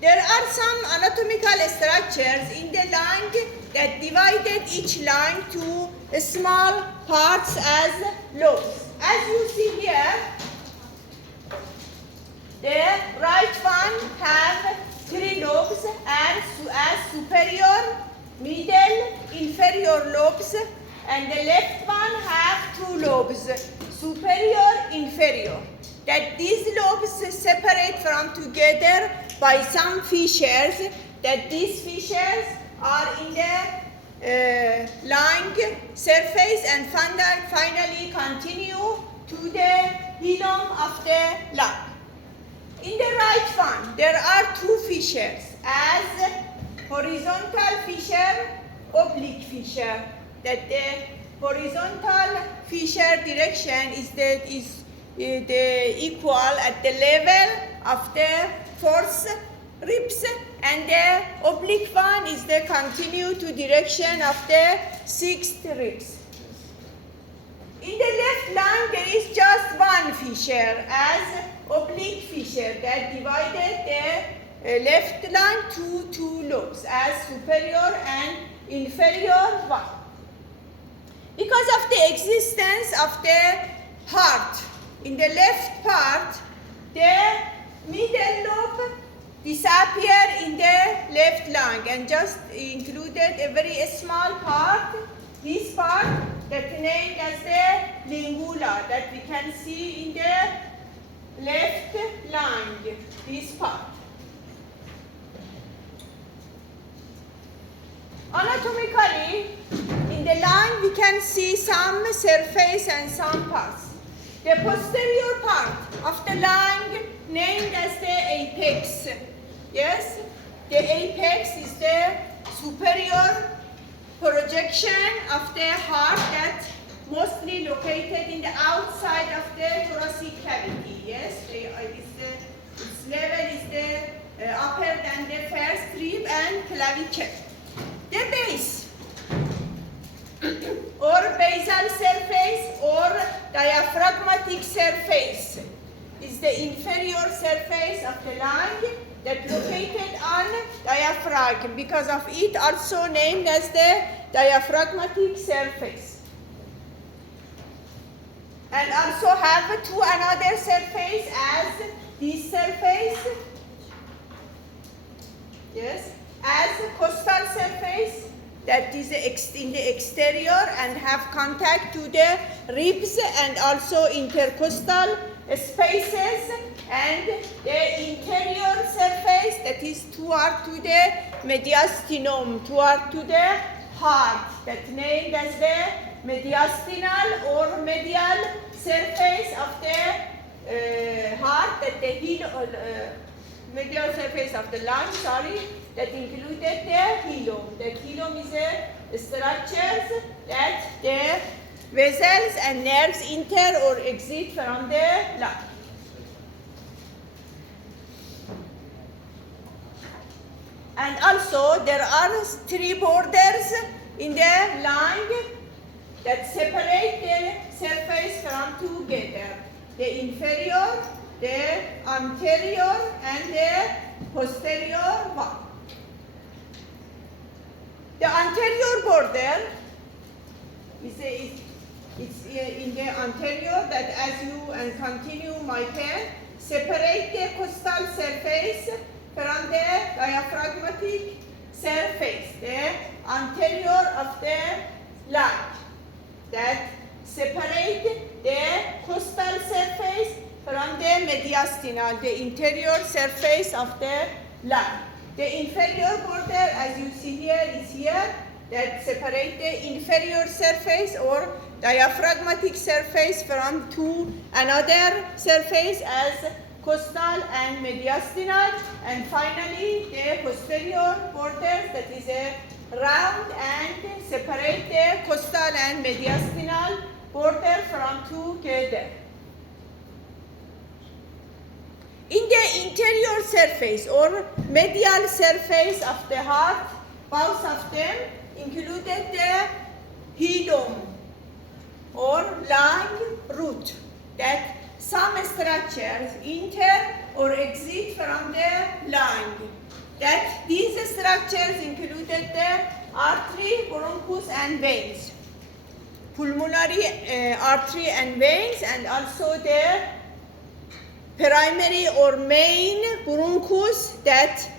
There are some anatomical structures in the lung that divided each lung to small parts as lobes. As you see here, the right one have 3 lobes as superior, middle, inferior lobes, and the left one have 2 lobes, superior, inferior. That these lobes separate from together by some fissures, that these fissures are in the lung surface and finally continue to the hilum of the lung. In the right one, there are 2 fissures as horizontal fissure, oblique fissure. That the horizontal fissure direction is the equal at the level of the 4th ribs, and the oblique one is the continue to direction of the 6th ribs. In the left lung, there is just one fissure as oblique fissure that divided the left lung to 2 lobes as superior and inferior one. Because of the existence of the heart in the left part, the middle lobe disappeared in the left lung and just included a very small part, this part that named as the lingula that we can see in the left lung, this part. Anatomically, in the lung we can see some surface and some parts. The posterior part of the lung named as the apex. Yes, the apex is the superior projection of the heart that mostly located in the outside of the thoracic cavity. Yes, its level is the upper than the first rib and clavicle. The base or basal surface or diaphragmatic surface is the inferior surface of the lung that located on diaphragm. Because of it, also named as the diaphragmatic surface. And also have another surface as this surface. Yes, as costal surface that is in the exterior and have contact to the ribs and also intercostal spaces, and the interior surface that is toward to the mediastinum, toward to the heart, that named as the mediastinal or medial surface of the heart, that the medial surface of the lung, that included the hilum. The hilum is a structure that the vessels and nerves enter or exit from the lung. And also there are 3 borders in the lung that separate the surface from together. The inferior, the anterior, and the posterior one. The anterior border is in the anterior that, as you and continue my pen, separate the costal surface from the diaphragmatic surface, the anterior of the lung, that separate the costal surface from the mediastinal, the interior surface of the lung. The inferior border, as you see here, is here, that separate the inferior surface or diaphragmatic surface from to another surface as costal and mediastinal, and finally the posterior border that is a round and separate the costal and mediastinal border from together. In the interior surface or medial surface of the heart, both of them included the hilum or lung root that some structures enter or exit from the lung. That these structures included the artery, bronchus, and veins. Pulmonary artery and veins, and also the primary or main bronchus that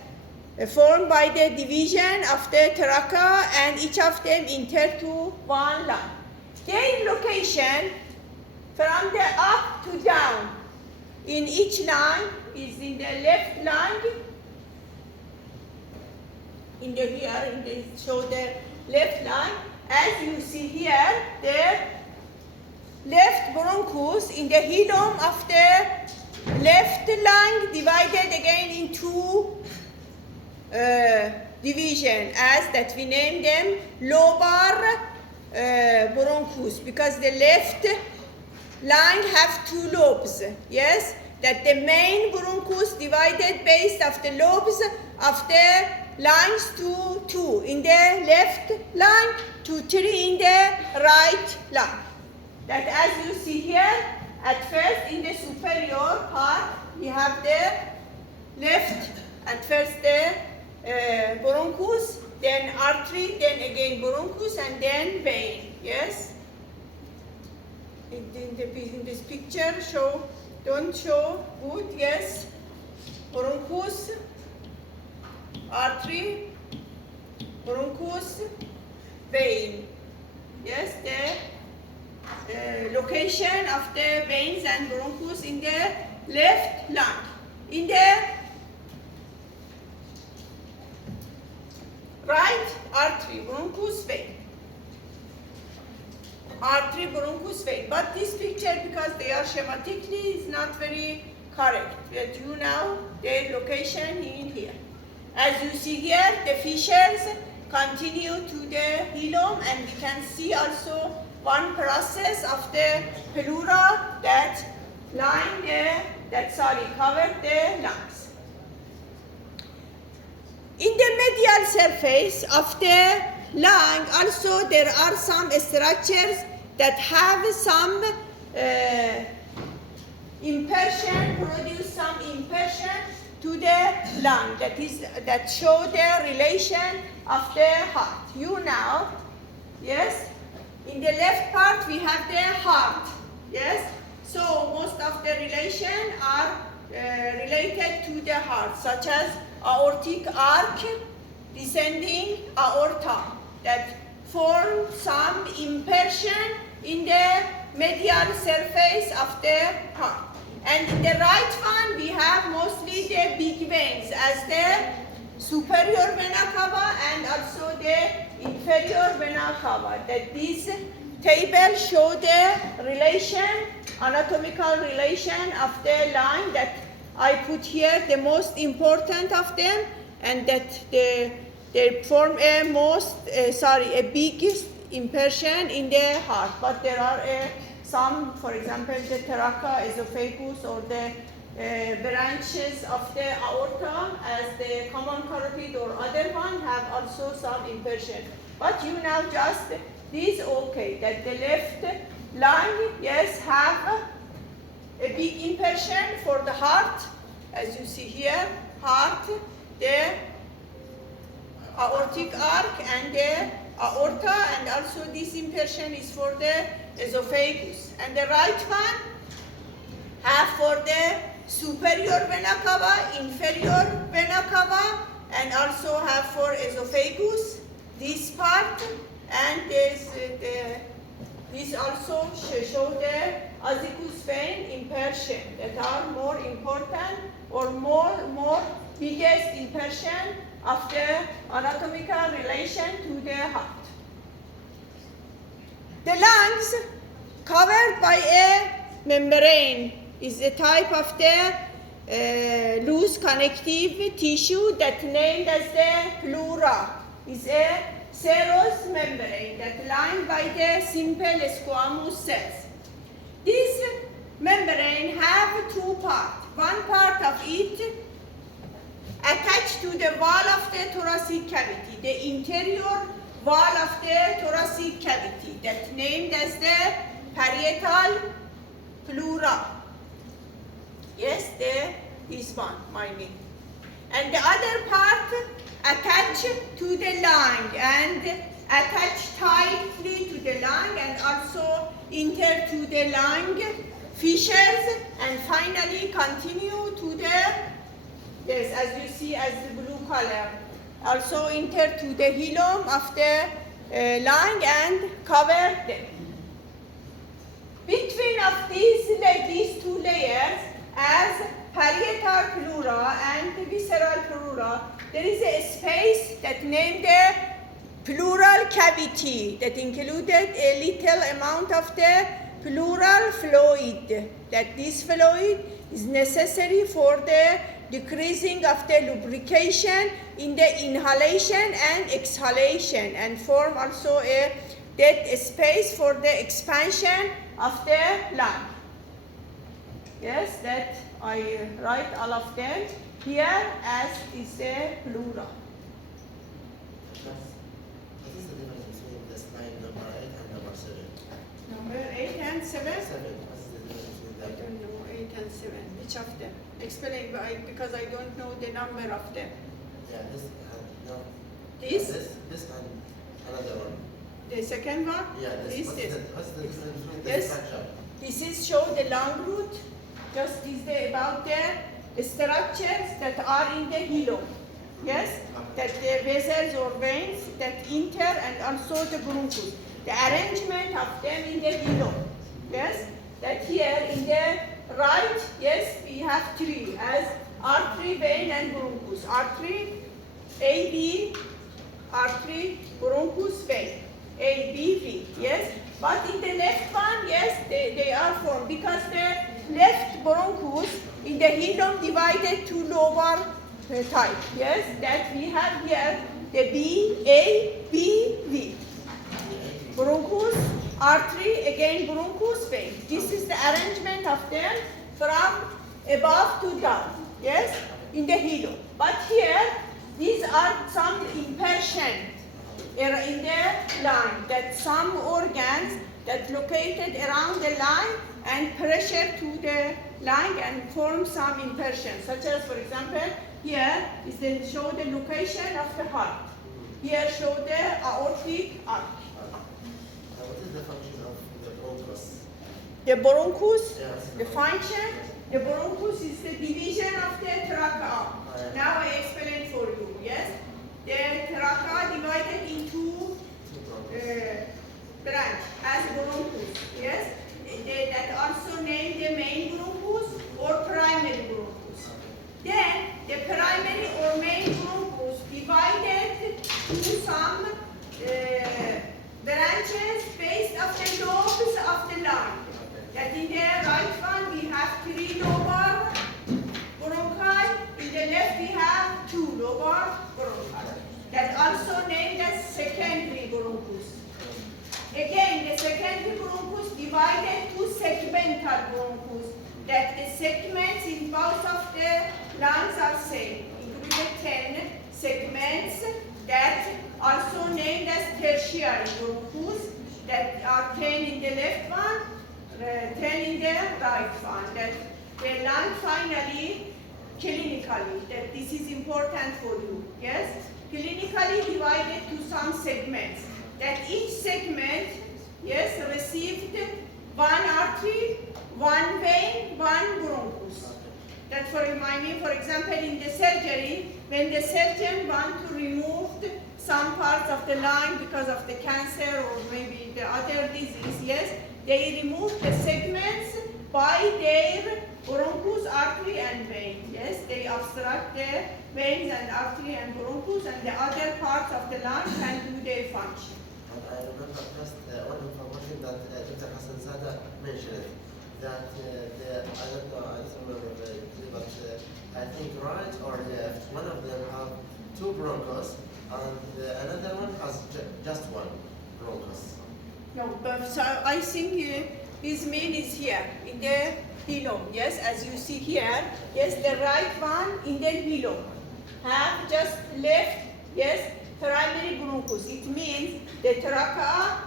formed by the division of the trachea, and each of them enter to one lung. Their location from the up to down in each lung is in the left lung, in the here, in the shoulder left lung. As you see here, the left bronchus in the hilum of the left lung divided again into division, as that we name them lobar bronchus, because the left lung have two lobes. Yes, that the main bronchus divided based of the lobes of the lungs to two in the left lung, to three in the right lung. That as you see here, at first in the superior part we have the left, at first the bronchus, then artery, then again bronchus, and then vein. Yes. In this picture, don't show good. Yes. Bronchus, artery, bronchus, vein. Yes. The location of the veins and bronchus in the left lung. In the right, artery, bronchus, vein. Artery, bronchus, vein. But this picture, because they are schematically, is not very correct. But you know their location in here. As you see here, the fissures continue to the hilum, and we can see also one process of the pleura that covered the lungs. In the medial surface of the lung, also there are some structures that have some impression, produce some impression to the lung, that show the relation of the heart. You know, yes, in the left part we have the heart, yes, so most of the relation are related to the heart, such as aortic arc, descending aorta, that form some impression in the medial surface of the heart. And in the right one, we have mostly the big veins, as the superior vena cava and also the inferior vena cava. That these tables show the relation, anatomical relation of the lung, that I put here the most important of them, and that they form a biggest impression in the heart. But there are some, for example, the trachea, esophagus, or the branches of the aorta, as the common carotid or other one, have also some impression. But you know just this, okay, that the left lung, yes, have a big impression for the heart, as you see here, heart, the aortic arc and the aorta, and also this impression is for the esophagus. And the right one have for the superior vena cava, inferior vena cava, and also have for esophagus this part, and this also show the azygous vein impression that are more important, or more biggest impression of the anatomical relation to the heart. The lungs, covered by a membrane, is a type of the loose connective tissue that named as the pleura. Is a serous membrane that lined by the simple squamous cells. This membrane have two parts. One part of it attached to the wall of the thoracic cavity, the interior wall of the thoracic cavity, that named as the parietal pleura. this one, meaning. And the other part attach to the lung and attach tightly to the lung and also enter to the lung fissures and finally continue to the, yes, as you see as the blue color. Also enter to the hilum of the lung and cover them. Between of these two layers, as parietal pleura and visceral pleura, there is a space that named the pleural cavity that included a little amount of the pleural fluid. That this fluid is necessary for the decreasing of the lubrication in the inhalation and exhalation and form also a dead space for the expansion of the lung. Yes, that I write all of them here as is the pleura. What is the difference between the slide number 8 and number 7? Number 8 and 7? 7. What is the difference between I them? don't know, 8 and 7. Which of them? Explain, because I don't know the number of them. Yeah, this and no. This? This and another one. The second one? Yeah, this. What's the difference between the structure? This is show the lung root. Just is about the structures that are in the hilum. Yes? That the vessels or veins that enter and also the bronchus. The arrangement of them in the hilum. Yes? That here in the right, yes, we have three as artery, vein and bronchus. Artery, AB, artery, bronchus, vein. A, B, V, yes? But in the left one, yes, they are formed because the left bronchus in the hilum divided to lower type, yes? That we have here the B, A, B, V. Bronchus, artery, again bronchus, vein. This is the arrangement of them from above to down, yes? In the hilum. But here, these are some impression in the line, that some organs that located around the line and pressure to the line and form some impression, such as, for example, here is then show the location of the heart. Here show the aortic arch. What is the function of the bronchus? The bronchus, Yes. the function, the bronchus is the division of the trachea. Now I explain for you, yes? The trachea divided into branch as bronchus, yes? That also named the main bronchus or primary bronchus. Then the primary or main bronchus divided to some branches based on the lobes of the lung. That in the right one we have 3 lobar bronchi, in the left we have 2 lobar bronchi. That also named as secondary bronchus. Again, the secondary bronchus divided to segmental bronchus. That the segments in both of the lungs are same, including 10 segments that also named as tertiary bronchus. That are 10 in the left one, 10 in the right one. That the lung finally, clinically, that this is important for you, yes? Clinically divided to some segments. That each segment, yes, received 1 artery, 1 vein, 1 bronchus. That for example, in the surgery, when the surgeon want to remove some parts of the lung because of the cancer or maybe the other disease, yes, they remove the segments by their bronchus, artery and vein. Yes, they obstruct the veins and artery and bronchus, and the other parts of the lung can do their function. I remember just one information that Dr. Hassan Sada mentioned, that I don't remember very clearly, but I think right or left, one of them have 2 bronchus, and another one has just 1 bronchus. No, but so I think his main is here in the hilum. Yes, as you see here. Yes, the right one in the hilum. Have just left. Yes, primary bronchus. It means the trachea.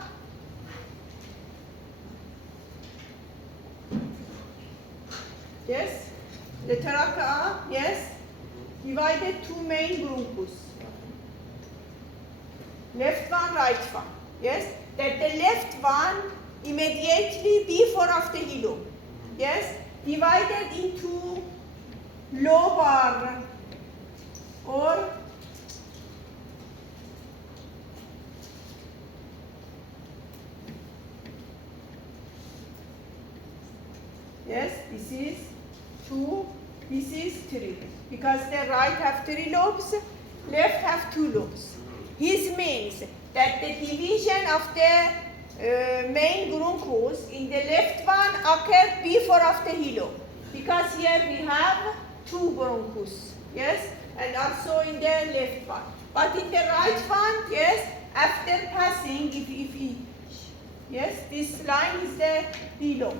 Yes, the trachea, yes, divided two main bronchus. Left one, right one, yes. That the left one immediately before of the hilum, yes, divided into lobar or yes, this is 2, this is 3. Because the right have 3 lobes, left have 2 lobes. This means that the division of the main bronchus in the left one occurred before of the hilum. Because here we have 2 bronchus, yes, and also in the left one. But in the right one, yes, after passing, yes, this line is the hilum.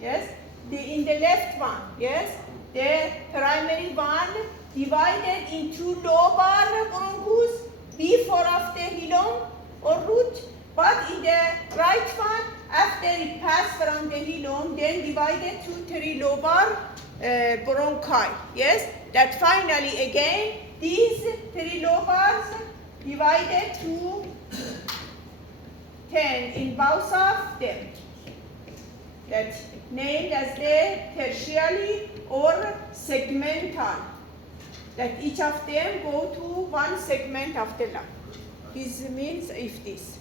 Yes, in the left one, yes, the primary one divided into lobar bronchus before of the hilum or root, but in the right one, after it passed from the hilum, then divided to 3 lobar bronchi. Yes, that finally again these 3 lobars divided to 10 in both of them. That's named as the tertiary or segmental. That each of them go to one segment of the lung. This means if this.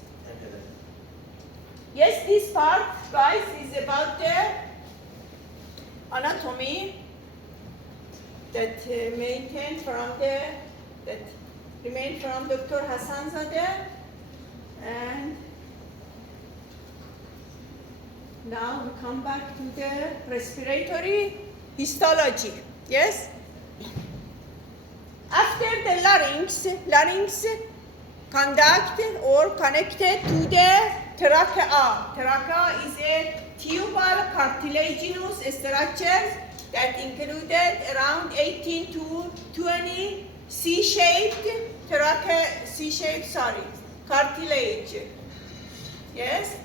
Yes, this part, guys, is about the anatomy that remained from Dr. Hassanzadeh, and now we come back to the respiratory histology. Yes? After the larynx conduct or connected to the trachea. Trachea is a tubal cartilaginous structure that included around 18 to 20 C-shaped cartilage. Yes,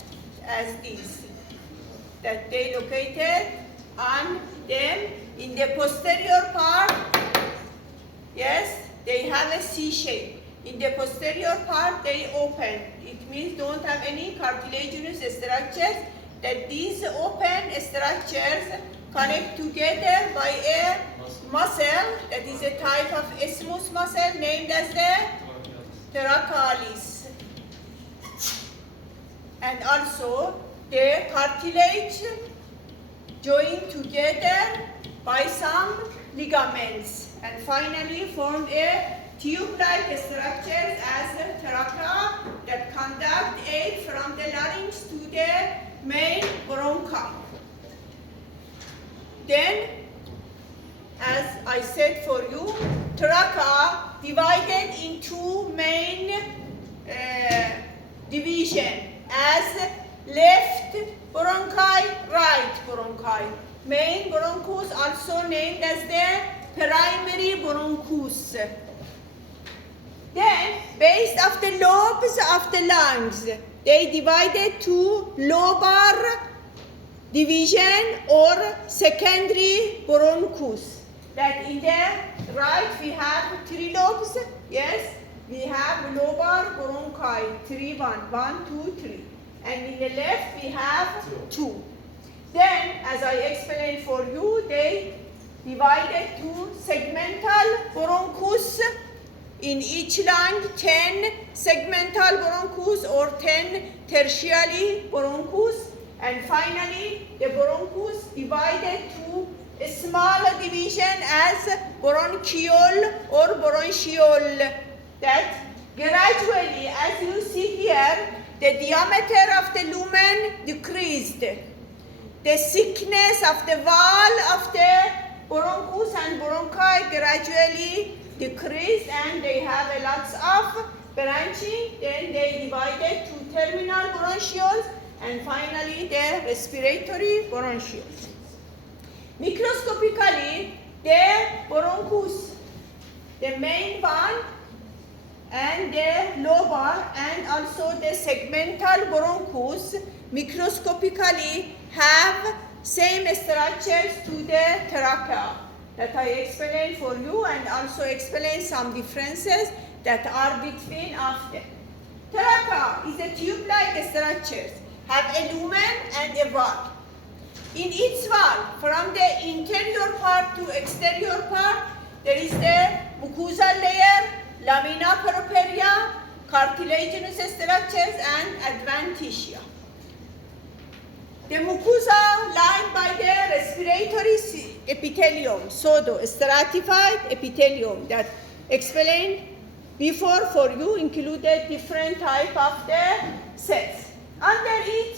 as this. That they located on them in the posterior part. Yes, they have a C shape. In the posterior part, they open. It means don't have any cartilaginous structures. That these open structures connect together by a muscle that is a type of isthmus muscle named as the trachealis. And also the cartilage joined together by some ligaments and finally formed a tube-like structure as a trachea that conduct air from the larynx to the main bronchi. Then, as I said for you, trachea divided into main division as left bronchi, right bronchi. Main bronchus also named as the primary bronchus. Then, based of the lobes of the lungs, they divided to lobar division or secondary bronchus. That in the right we have 3 lobes. Yes, we have lobar bronchi, 3, 1, 2, 3. And in the left we have 2. Then, as I explained for you, they divided to segmental bronchus. In each lung, 10 segmental bronchus or 10 tertiary bronchus. And finally, the bronchus divided to a smaller division as bronchiole or bronchiole. That gradually, as you see here, the diameter of the lumen decreased. The thickness of the wall of the bronchus and bronchi gradually decreased, and they have a lots of branching. Then they divided to terminal bronchioles and finally the respiratory bronchioles. Microscopically, the bronchus, the main one, and the lobar and also the segmental bronchus microscopically have same structures to the trachea that I explained for you, and also explain some differences that are between of them. Trachea is a tube-like structure, have a lumen and a valve. In each valve, from the interior part to exterior part, there is the mucosal layer, lamina propria, cartilaginous structures, and adventitia. The mucosa lined by the respiratory epithelium, pseudo-stratified epithelium that explained before for you, included different type of the cells. Under it,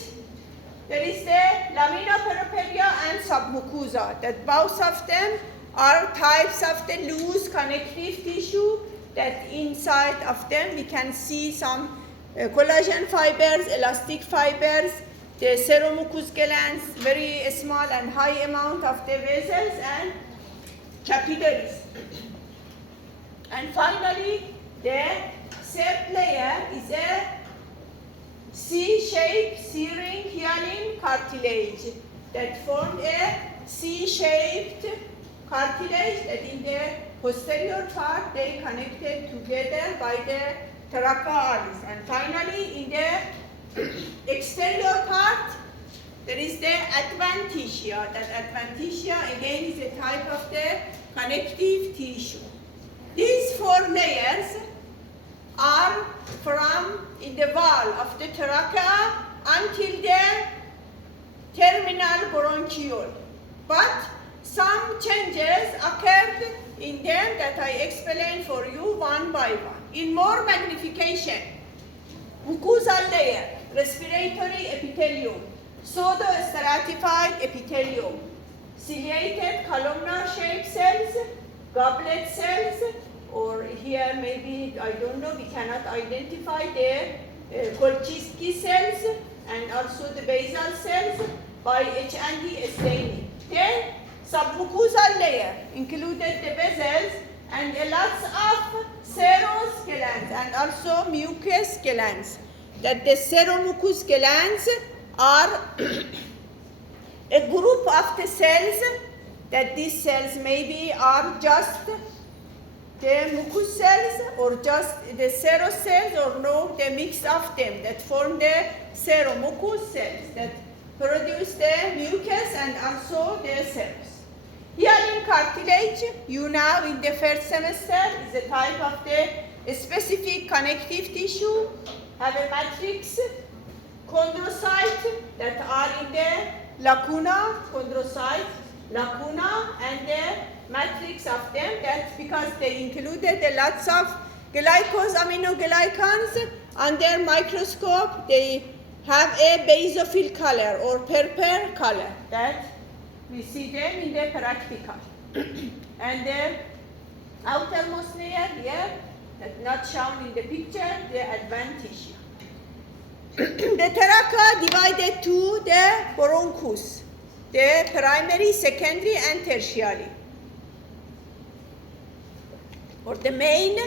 there is the lamina propria and submucosa, that both of them are types of the loose connective tissue that inside of them we can see some collagen fibers, elastic fibers, the seromucous glands, very small and high amount of the vessels and capillaries. And finally, the third layer is a C-shaped serine hyaline cartilage that formed a C-shaped cartilage that in the posterior part they connected together by the trachealis. And finally, in the exterior part, there is the adventitia. That adventitia again is a type of the connective tissue. These four layers are from in the wall of the trachea until the terminal bronchiole. But some changes occurred in them that I explain for you one by one. In more magnification, mucosal layer, respiratory epithelium, pseudo-stratified epithelium, ciliated columnar shaped cells, goblet cells, or here maybe, I don't know, we cannot identify the Kolchitsky cells and also the basal cells by H&E staining. The submucosal layer included the vessels and lots of serous glands and also mucous glands. That the seromucous glands are a group of the cells, that these cells maybe are just the mucous cells or just the serous cells, or no, the mix of them that form the seromucous cells that produce the mucus and also the serous. Hyaline cartilage, you know in the first semester, is a type of the specific connective tissue, have a matrix, chondrocytes that are in the lacuna, chondrocyte, lacuna, and the matrix of them, that's because they included lots of glycosaminoglycans. Under microscope, they have a basophil color or purple color that we see them in the practical. And the outermost layer here, that's not shown in the picture, the adventitia. The trachea divided to the bronchus, the primary, secondary, and tertiary, or the main,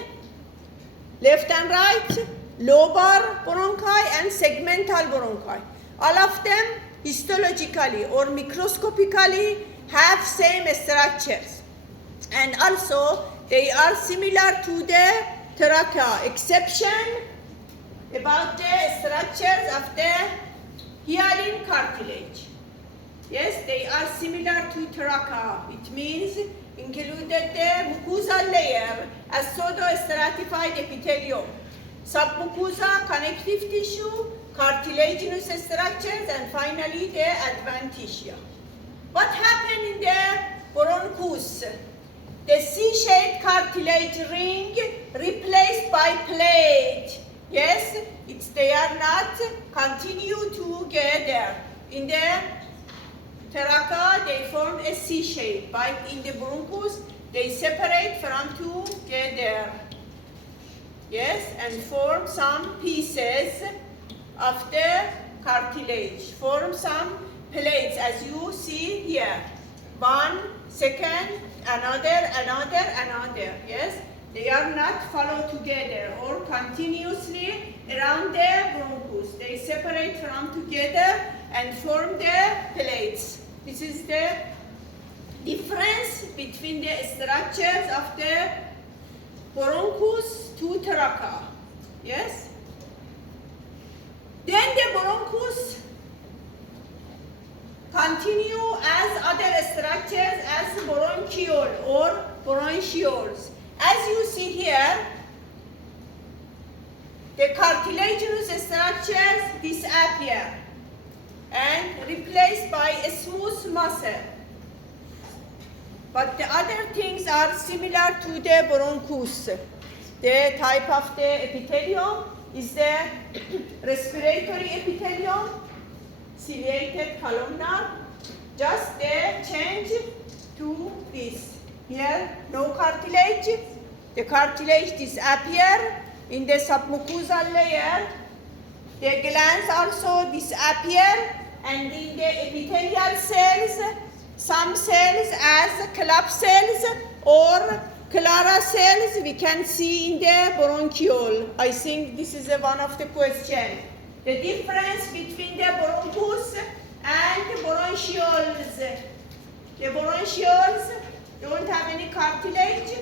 left and right, lobar bronchi and segmental bronchi. All of them histologically or microscopically have same structures, and also they are similar to the trachea, exception about the structures of the hyaline cartilage. Yes, they are similar to trachea. It means included the mucosal layer as pseudo-stratified epithelium, submucosa connective tissue, cartilaginous structures, and finally the adventitia. What happened in the bronchus? The C-shaped cartilage ring replaced by plate. Yes, they are not continue together. In the trachea, they form a C shape, but in the bronchus, they separate from together. Yes, and form some pieces of the cartilage, form some plates as you see here. One, second, another. Yes, they are not followed together or continuously around the bronchus. They separate from together and form the plates. This is the difference between the structures of the bronchus to trachea. Yes? Then the bronchus continue as other structures as bronchiole or bronchioles. As you see here, the cartilaginous structures disappear and replaced by a smooth muscle. But the other things are similar to the bronchus. The type of the epithelium is the respiratory epithelium, ciliated columnar. Just the change to this. Here, no cartilage. The cartilage disappear in the submucosal layer. The glands also disappear, and in the epithelial cells, some cells as club cells or Clara cells we can see in the bronchiole. I think this is one of the questions. The difference between the bronchus and the bronchioles. The bronchioles don't have any cartilage,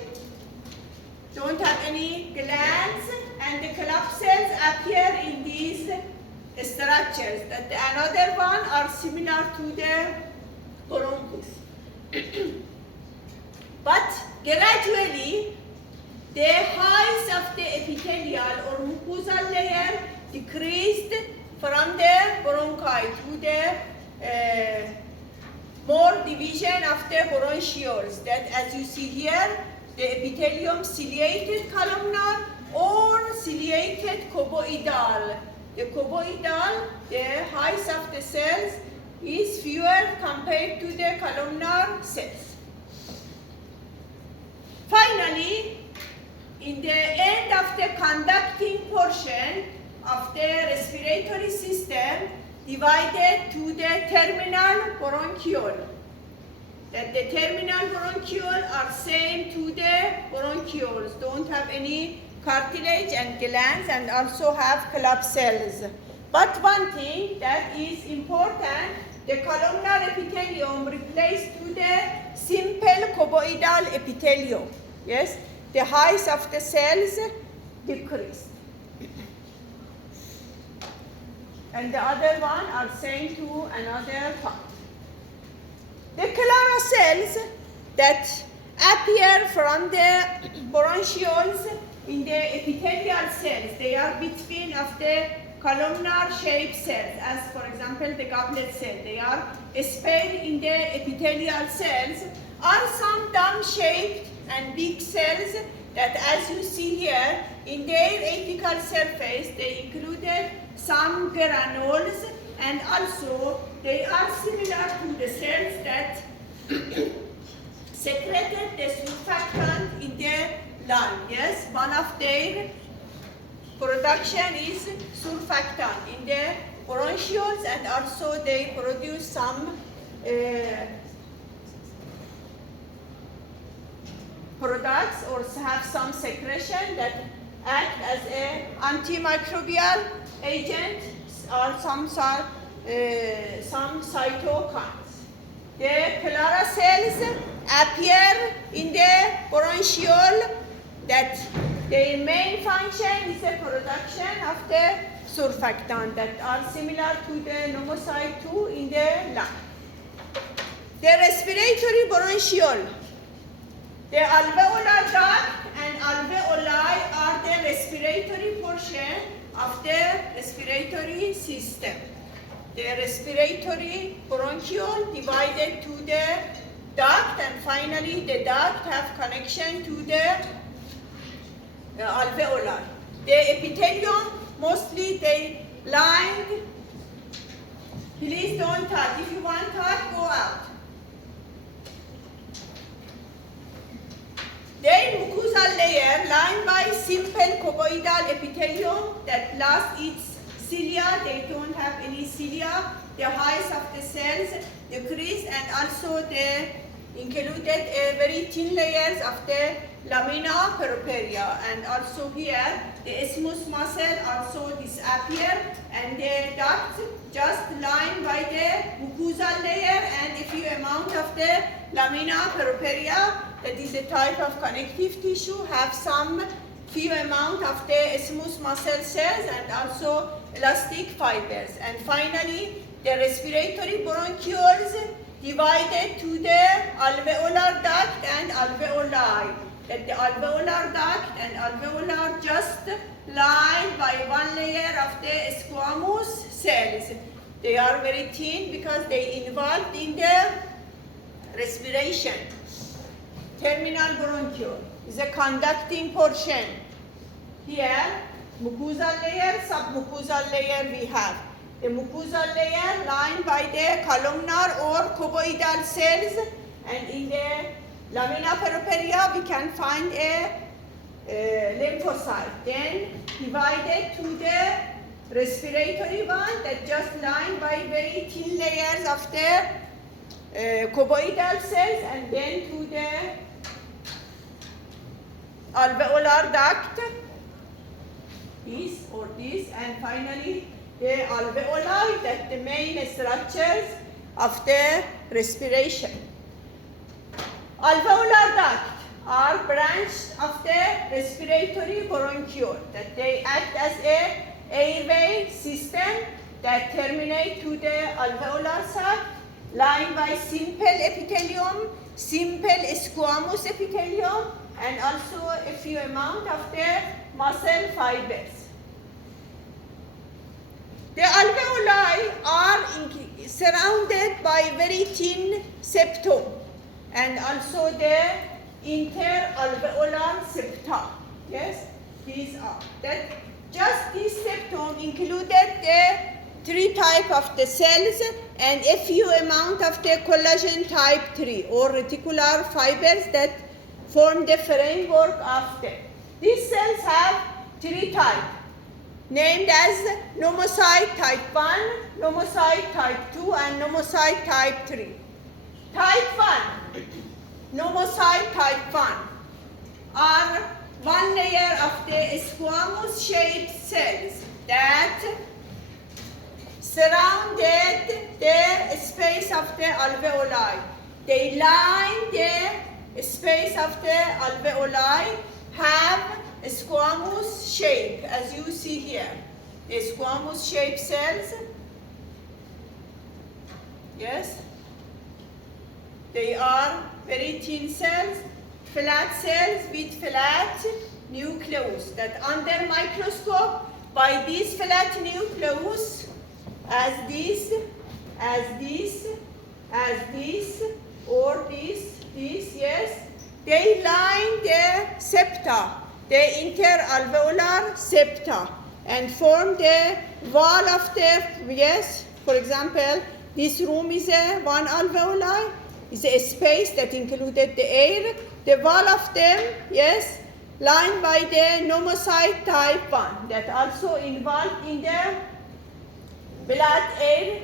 don't have any glands, and the club cells appear in these structures. That another one are similar to the bronchus. But gradually, the height of the epithelial or mucosal layer decreased from the bronchi to the more division of the bronchioles. That, as you see here, the epithelium ciliated columnar or ciliated cuboidal. The cuboidal, the height of the cells is fewer compared to the columnar cells. Finally, in the end of the conducting portion of the respiratory system, divided to the terminal bronchiole. That the terminal bronchiole are same to the bronchioles, don't have any cartilage and glands, and also have club cells. But one thing that is important, the columnar epithelium replaced to the simple cuboidal epithelium. Yes, the height of the cells decreased. And the other one are sent to another part. The Clara cells that appear from the bronchioles in the epithelial cells, they are between of the columnar shaped cells, as for example the goblet cell. They are spaced in the epithelial cells, are some dome-shaped and big cells that, as you see here, in their apical surface, they included some granules, and also they are similar to the cells that secreted the surfactant in the lung. Yes, one of their production is surfactant in the bronchioles, and also they produce some products or have some secretion that act as an antimicrobial agent or some cytokines. The Clara cells appear in the bronchiole, that their main function is the production of the surfactant that are similar to the pneumocyte 2 in the lung. The respiratory bronchiole. The alveolar duct and alveoli are the respiratory portion of the respiratory system. The respiratory bronchiole divided to the duct, and finally the duct have connection to the alveolar. The epithelium, mostly they lined. Please don't touch. If you want to touch, go out. Their mucosal layer lined by simple cuboidal epithelium that lost its cilia. They don't have any cilia. The height of the cells decreased, and also the included very thin layers of the lamina propria, and also here the isthmus muscle also disappear, and the duct just lined by the mucosal layer and a few amount of the lamina propria, that is a type of connective tissue, have some few amount of the isthmus muscle cells and also elastic fibers. And finally, the respiratory bronchioles divided to the alveolar duct and alveoli. That the alveolar duct and alveolar just lined by one layer of the squamous cells. They are very thin because they involved in the respiration. Terminal bronchiole is a conducting portion. Here, mucosal layer, submucosal layer we have. The mucosal layer lined by the columnar or cuboidal cells, and in the lamina propria we can find a lymphocyte. Then divided to the respiratory one that just lined by very thin layers of the cuboidal cells, and then to the alveolar duct, this or this, and finally the alveoli, that the main structures of the respiration. Alveolar duct are branches of the respiratory bronchiole, that they act as a airway system that terminate to the alveolar sac, lined by simple epithelium, simple squamous epithelium, and also a few amount of the muscle fibers. The alveoli are surrounded by very thin septum and also the interalveolar septa. Yes, these are. That just this septum included the three type of the cells and a few amount of the collagen type 3 or reticular fibers that form the framework of them. These cells have three types, named as pneumocyte type 1, pneumocyte type 2, and pneumocyte type 3. Type 1, pneumocyte type 1, are one layer of the squamous shaped cells that surrounded the space of the alveoli. They line the space of the alveoli, have a squamous shape, as you see here. The squamous shaped cells, yes, they are very thin cells, flat cells with flat nucleus, that under microscope, by this flat nucleus, as this, or this, yes, they line the septa, the interalveolar septa, and form the wall of the, yes, for example, this room is a one alveoli, is a space that included the air, the wall of them, yes, lined by the pneumocyte type 1, that also involved in the blood-air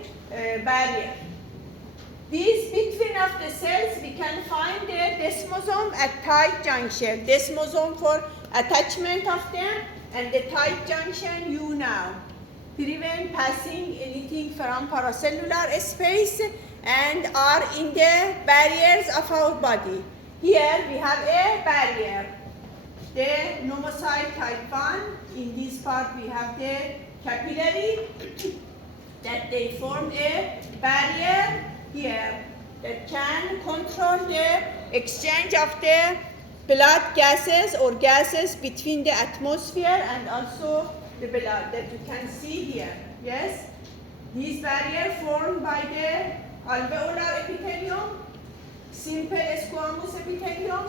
barrier. These between of the cells, we can find the desmosome at tight junction. Desmosome for attachment of them, and the tight junction you now. Prevent passing anything from paracellular space and are in the barriers of our body. Here we have a barrier. The pneumocyte type 1, in this part we have the capillary, that they form a barrier here that can control the exchange of the blood gases or gases between the atmosphere and also the blood, that you can see here. Yes, these barriers formed by the alveolar epithelium, simple squamous epithelium,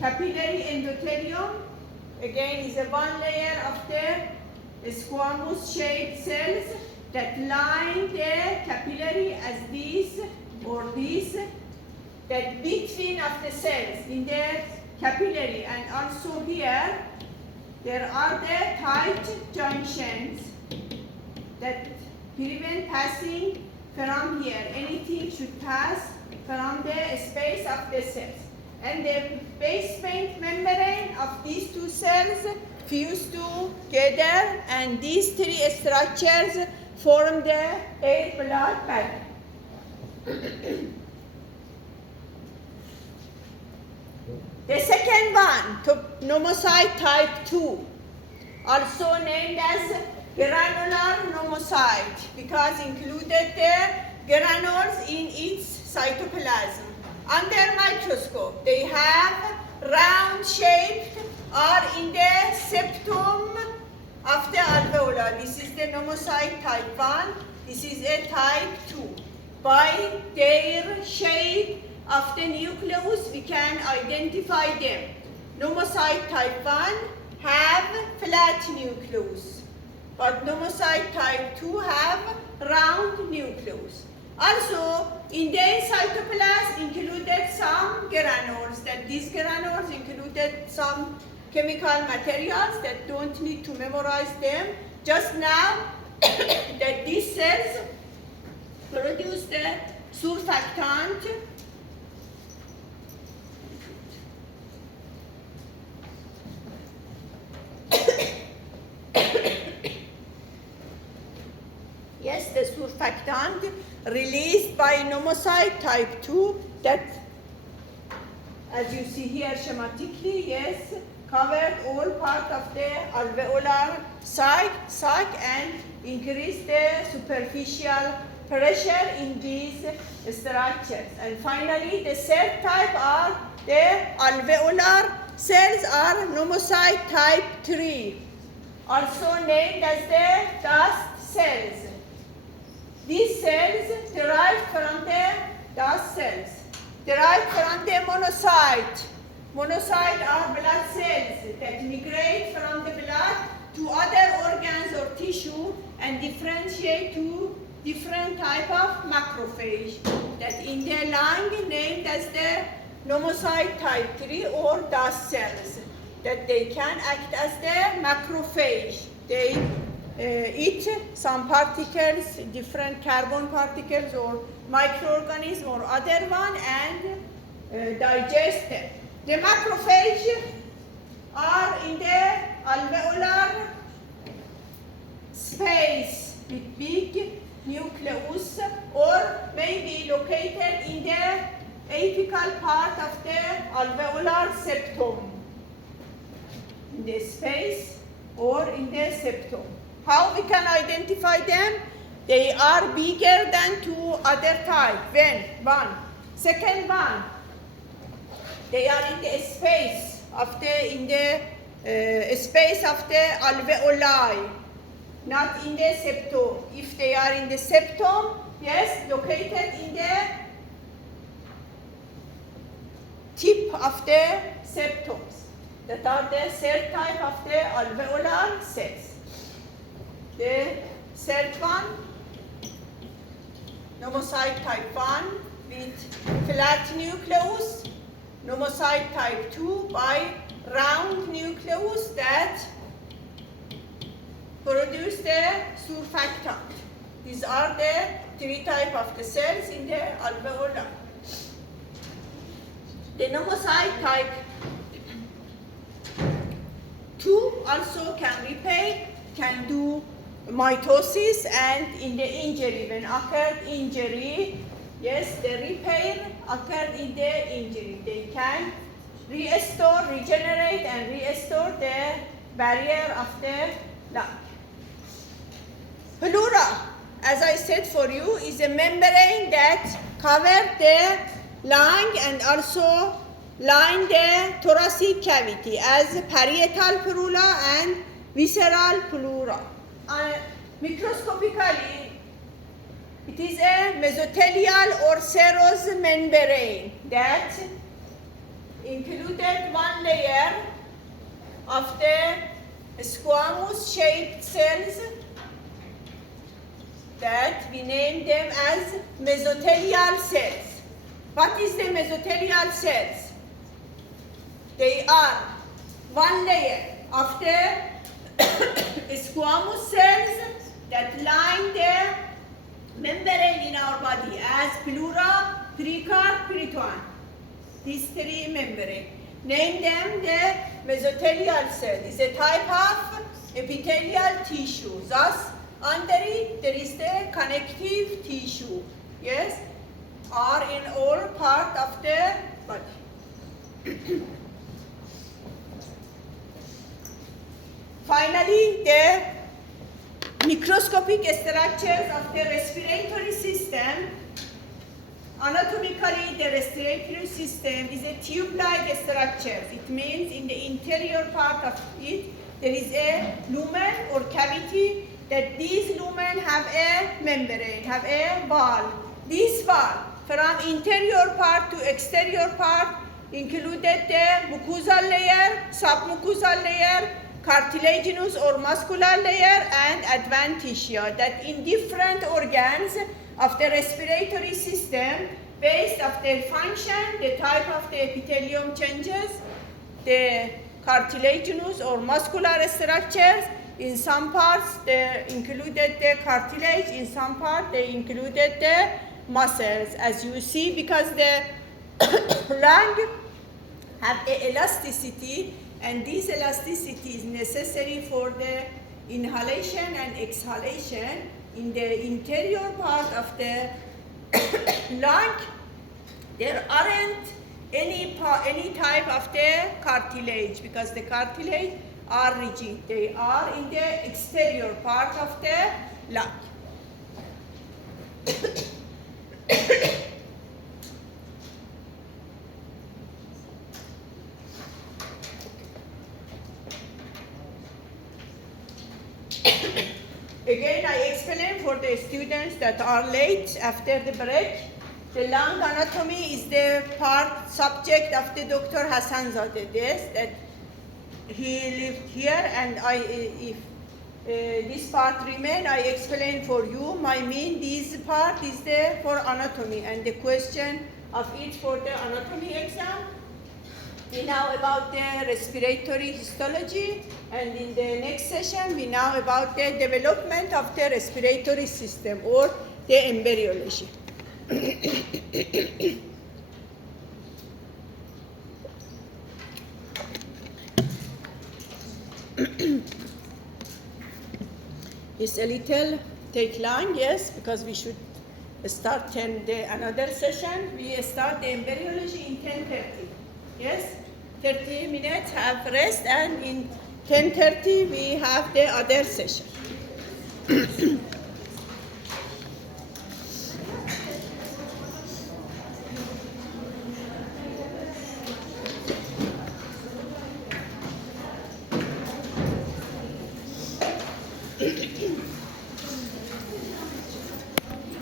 capillary endothelium, again is a one layer of the squamous shaped cells that line the capillary as this or this, that between of the cells in the capillary, and also here there are the tight junctions that prevent passing from here. Anything should pass from the space of the cells. And the basement membrane of these two cells fuse together, and these three structures form the air-blood barrier. The second one, pneumocyte type 2, also named as granular pneumocyte, because included the granules in its cytoplasm. Under microscope, they have round shaped or in the septum of the alveolar. This is the pneumocyte type 1. This is a type 2. By their shape of the nucleus, we can identify them. Pneumocyte type 1 have flat nucleus, but pneumocyte type 2 have round nucleus. Also, in their cytoplasm included some granules, that these granules included some chemical materials that don't need to memorize them. Just now, that these cells produce the surfactant yes, the surfactant released by pneumocyte type 2 that, as you see here schematically, yes, covered all part of the alveolar sac and increased the superficial pressure in these structures. And finally, the third type are the alveolar cells are pneumocyte type 3, also named as the dust cells. These cells derived from the dust cells, derived from the monocyte. Monocytes are blood cells that migrate from the blood to other organs or tissue and differentiate to different type of macrophage that in the lung named as the pneumocyte type 3 or dust cells, that they can act as the macrophage. They eat some particles, different carbon particles or microorganisms or other one, and digest them. The macrophage are in the alveolar space with big nucleus, or maybe located in the apical part of the alveolar septum, in the space or in the septum. How we can identify them? They are bigger than two other types. One. Second one, they are in the space of the space of the alveoli, not in the septum. If they are in the septum, yes, located in the tip of the septums. That are the third type of the alveolar cells. The third one, pneumocyte type 1 with flat nucleus, pneumocyte type 2 by round nucleus that produce the surfactant. These are the three types of the cells in the alveolar. The pneumocyte type 2 also can repair, can do mitosis, and in the injury, when occurred injury, yes, the repair occurred in the injury. They can restore, regenerate, and restore the barrier of the lung. Pleura, as I said for you, is a membrane that covers the lung and also line the thoracic cavity as parietal pleura and visceral pleura. Microscopically, it is a mesothelial or serous membrane that included one layer of the squamous-shaped cells that we name them as mesothelial cells. What is the mesothelial cells? They are one layer of the squamous cells that line the membrane in our body as pleura pericarp, peritoneum. These three membrane. Name them the mesothelial cell. It's a type of epithelial tissue. Thus, under it there is the connective tissue. Yes, are in all part of the body. Finally, the microscopic structures of the respiratory system. Anatomically, the respiratory system is a tube-like structure. It means in the interior part of it, there is a lumen or cavity that these lumen have a membrane, have a wall. This wall, from interior part to exterior part, included the mucosal layer, submucosal layer, cartilaginous or muscular layer, and adventitia, that in different organs of the respiratory system, based on their function, the type of the epithelium changes, the cartilaginous or muscular structures. In some parts, they included the cartilage. In some parts, they included the muscles. As you see, because the lung have elasticity, and this elasticity is necessary for the inhalation and exhalation. In the interior part of the lung, there aren't any type of the cartilage, because the cartilage are rigid. They are in the exterior part of the lung. Again, I explain for the students that are late after the break. The lung anatomy is the part subject of the Dr. Hassanzadeh desk, that he lived here, and if this part remain, I explain for you. My mean, this part is the for anatomy, and the question of it for the anatomy exam. We know about the respiratory histology, and in the next session we know about the development of the respiratory system or the embryology. It's a little take long, yes, because we should start another session. We start the embryology in 10:30. Yes, 30 minutes have rest, and in 10:30 we have the other session.